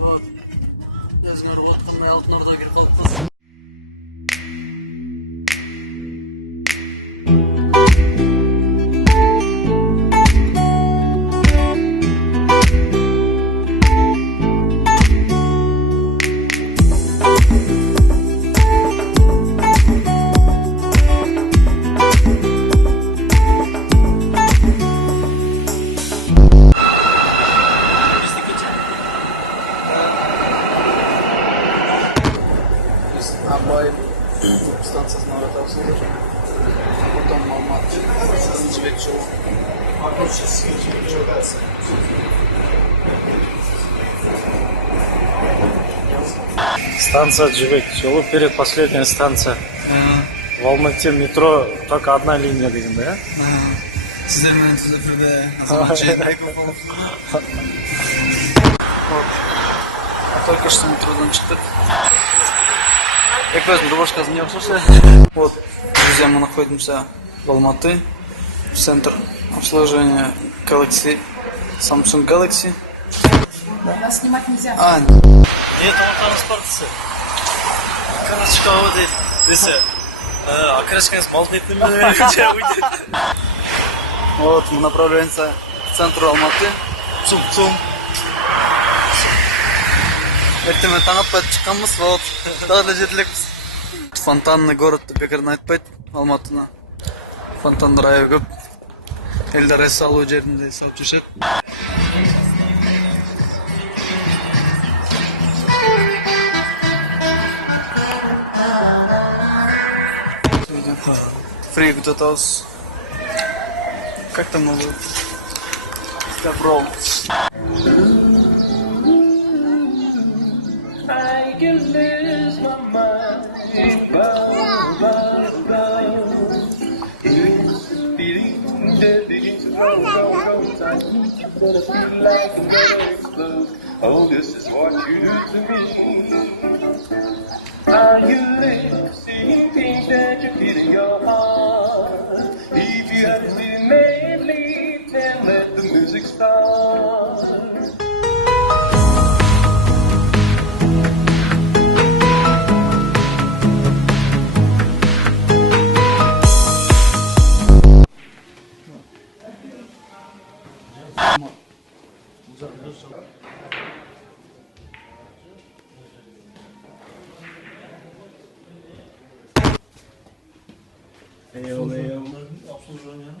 Өзіңер отқанмай алтын орда келіп қалып қалсын. Абай станциясына қаратасыздар. Потом Алматы, Жібек жолы. Станция Жібек жолы, предпоследняя станция. В Алмате метро только одна линия деген, да? Сіздер менен Түзеферде азамат жайында только что метродан шықтық. Эквездің рубашкасы не ұқсаса. Вот, друзья, мы находимся в Алматы, в центр обслуживания Galaxy, Samsung Galaxy. Нас снимать нельзя. Нет, транспортысы. Короче, вот здесь. Окрашканец болтает на меня. Вот, мы направляемся к центру Алматы. Цум-цум. Ертең таң атпай шыққанбыз, вот, тағы жетілікпіз. Фонтанный город деп бекерін айтпайды Алматыны. Фонтандар аяғы көп. Елдар ес алу жерінде салып жүршеді. Фри Гутатаус. Как там его? Добро. I can lose my mind, It's feeling that begins to go tight, but I feel like I'm gonna explode. Oh, this is what you do to me. Are you listening things that you feel in your heart? If you have to remain, leave, then let the music start. Обслуживание.